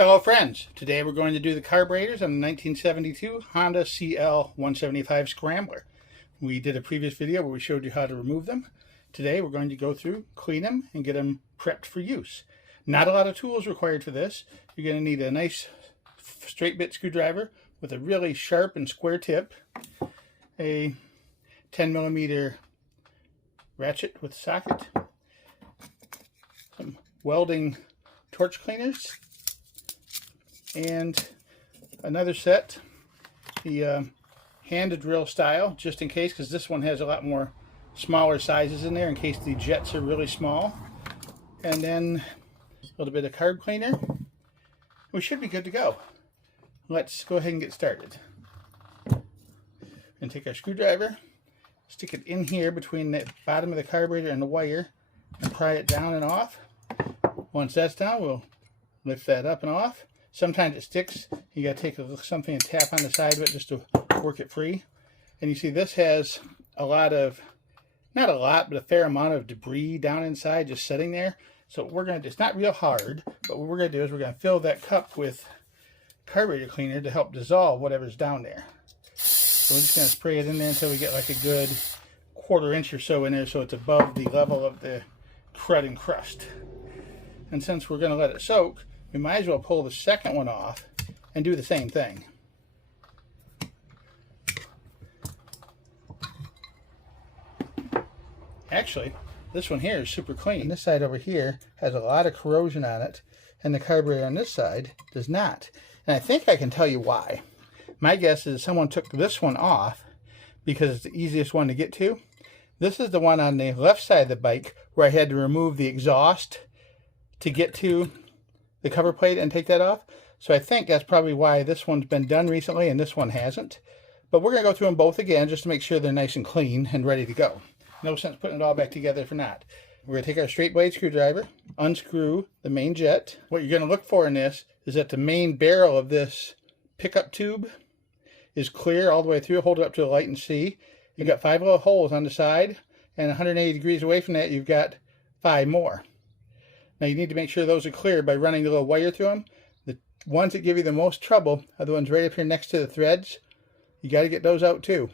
Hello friends, today we're going to do the carburetors on the 1972 Honda CL175 Scrambler. We did a previous video where we showed you how to remove them. Today we're going to go through, clean them, and get them prepped for use. Not a lot of tools required for this. You're going to need a nice straight bit screwdriver with a really sharp and square tip, a 10mm ratchet with socket, some welding torch cleaners, and another set, the hand drill style, just in case, because this one has a lot more smaller sizes in there in case the jets are really small. And then a little bit of carb cleaner. We should be good to go. Let's go ahead and get started. And take our screwdriver, stick it in here between the bottom of the carburetor and the wire, and pry it down and off. Once that's down, we'll lift that up and off. Sometimes it sticks. You got to take something and tap on the side of it just to work it free. And you see this has a lot of, not a lot, but a fair amount of debris down inside just sitting there. So we're going to, it's not real hard, but what we're going to do is we're going to fill that cup with carburetor cleaner to help dissolve whatever's down there. So we're just going to spray it in there until we get like a good 1/4 inch or so in there, so it's above the level of the crud and crust. And since we're going to let it soak, we might as well pull the second one off and do the same thing. Actually, this one here is super clean. This side over here has a lot of corrosion on it, and the carburetor on this side does not. And I think I can tell you why. My guess is someone took this one off because it's the easiest one to get to. This is the one on the left side of the bike where I had to remove the exhaust to get to the cover plate and take that off. So I think that's probably why this one's been done recently and this one hasn't. But we're going to go through them both again just to make sure they're nice and clean and ready to go. No sense putting it all back together if not. We're going to take our straight blade screwdriver, unscrew the main jet. What you're going to look for in this is that the main barrel of this pickup tube is clear all the way through. Hold it up to the light and see. You've got 5 little holes on the side, and 180 degrees away from that you've got 5 more. Now you need to make sure those are clear by running the little wire through them. The ones that give you the most trouble are the ones right up here next to the threads. You got to get those out too.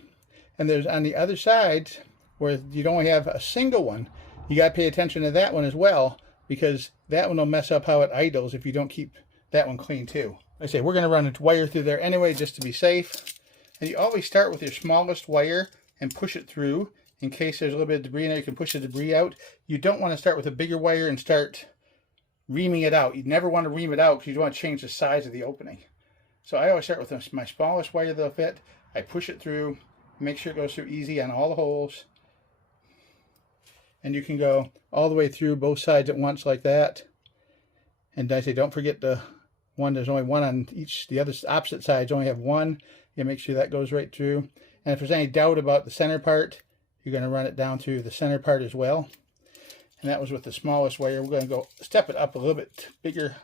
And there's on the other side where you'd only have a single one, you got to pay attention to that one as well, because that one will mess up how it idles if you don't keep that one clean too. Like I say, we're going to run a wire through there anyway just to be safe. And you always start with your smallest wire and push it through. In case there's a little bit of debris in there, you can push the debris out. You don't want to start with a bigger wire and start reaming it out. You never want to ream it out because you want to change the size of the opening. So I always start with my smallest wire that'll fit. I push it through, make sure it goes through easy on all the holes. And you can go all the way through both sides at once like that. And I say don't forget the one, there's only one on each, the other opposite sides only have one. You make sure that goes right through. And if there's any doubt about the center part, you're going to run it down through the center part as well. And that was with the smallest wire. We're going to go step it up a little bit bigger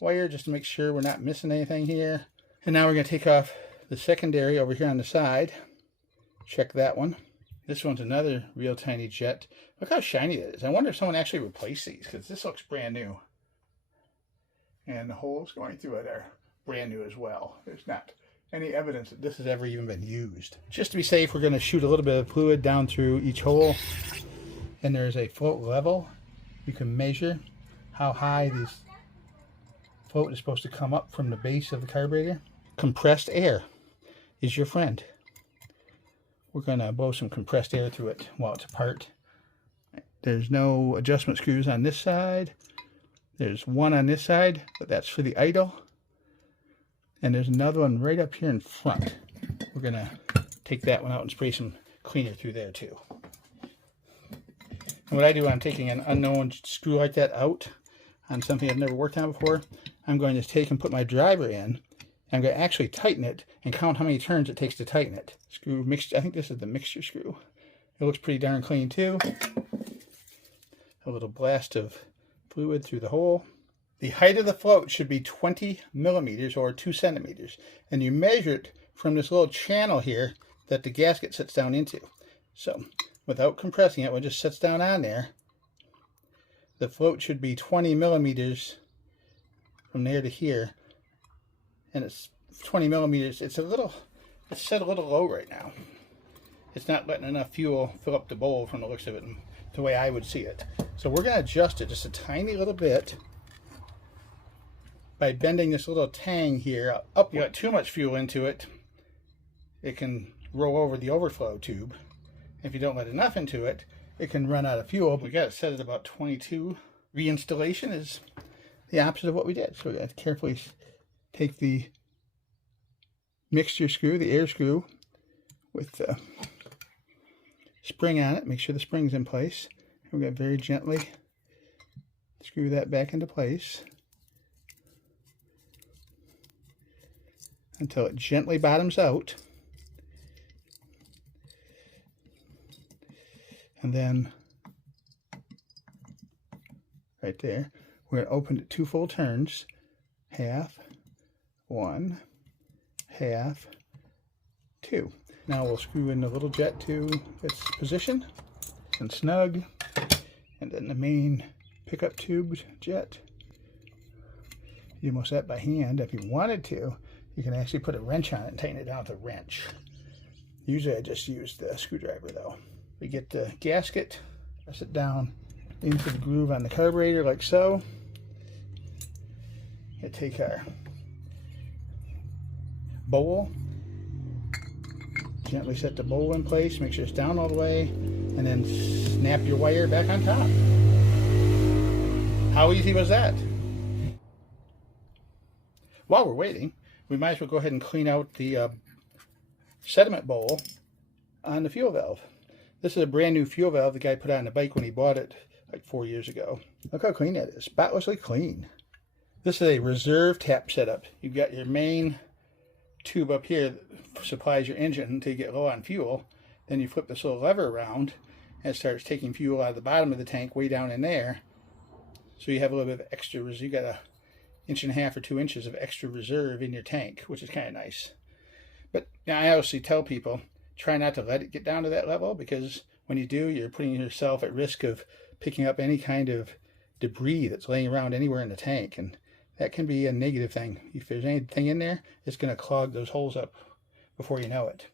wire just to make sure we're not missing anything here. And now we're going to take off the secondary over here on the side. Check that one. This one's another real tiny jet. Look how shiny that is. I wonder if someone actually replaced these, because this looks brand new. And the holes going through it are brand new as well. There's not any evidence that this has ever even been used. Just to be safe, we're going to shoot a little bit of fluid down through each hole. And there's a float level. You can measure how high this float is supposed to come up from the base of the carburetor. Compressed air is your friend. We're going to blow some compressed air through it while it's apart. There's no adjustment screws on this side. There's one on this side, but that's for the idle. And there's another one right up here in front. We're going to take that one out and spray some cleaner through there too. And what I do when I'm taking an unknown screw like that out on something I've never worked on before, I'm going to take and put my driver in. I'm going to actually tighten it and count how many turns it takes to tighten it. Screw mixture, I think this is the mixture screw. It looks pretty darn clean too. A little blast of fluid through the hole. The height of the float should be 20 millimeters or 2 centimeters. And you measure it from this little channel here that the gasket sits down into. So without compressing it, when it just sits down on there, the float should be 20 millimeters from there to here, and it's 20 millimeters. It's set a little low right now. It's not letting enough fuel fill up the bowl from the looks of it, the way I would see it. So we're going to adjust it just a tiny little bit by bending this little tang here up. You got too much fuel into it, it can roll over the overflow tube. If you don't let enough into it, it can run out of fuel. We got it set at about 22. Reinstallation is the opposite of what we did. So we got to carefully take the mixture screw, the air screw, with the spring on it. Make sure the spring's in place. We're going to very gently screw that back into place until it gently bottoms out. And then right there, we're going to open it 2 full turns. Half, 1, half, 2. Now we'll screw in the little jet to its position and snug, and then the main pickup tube jet. You almost that by hand. If you wanted to, you can actually put a wrench on it and tighten it down with a wrench. Usually I just use the screwdriver though. We get the gasket, press it down into the groove on the carburetor like so. You take our bowl, gently set the bowl in place, make sure it's down all the way, and then snap your wire back on top. How easy was that? While we're waiting, we might as well go ahead and clean out the sediment bowl on the fuel valve. This is a brand new fuel valve the guy put on the bike when he bought it like 4 years ago. Look how clean that is, spotlessly clean. This is a reserve tap setup. You've got your main tube up here that supplies your engine until you get low on fuel. Then you flip this little lever around and it starts taking fuel out of the bottom of the tank way down in there. So you have a little bit of extra reserve. You got a 1.5 or 2 inches of extra reserve in your tank, which is kind of nice. But I obviously tell people, try not to let it get down to that level, because when you do, you're putting yourself at risk of picking up any kind of debris that's laying around anywhere in the tank, and that can be a negative thing. If there's anything in there, it's going to clog those holes up before you know it.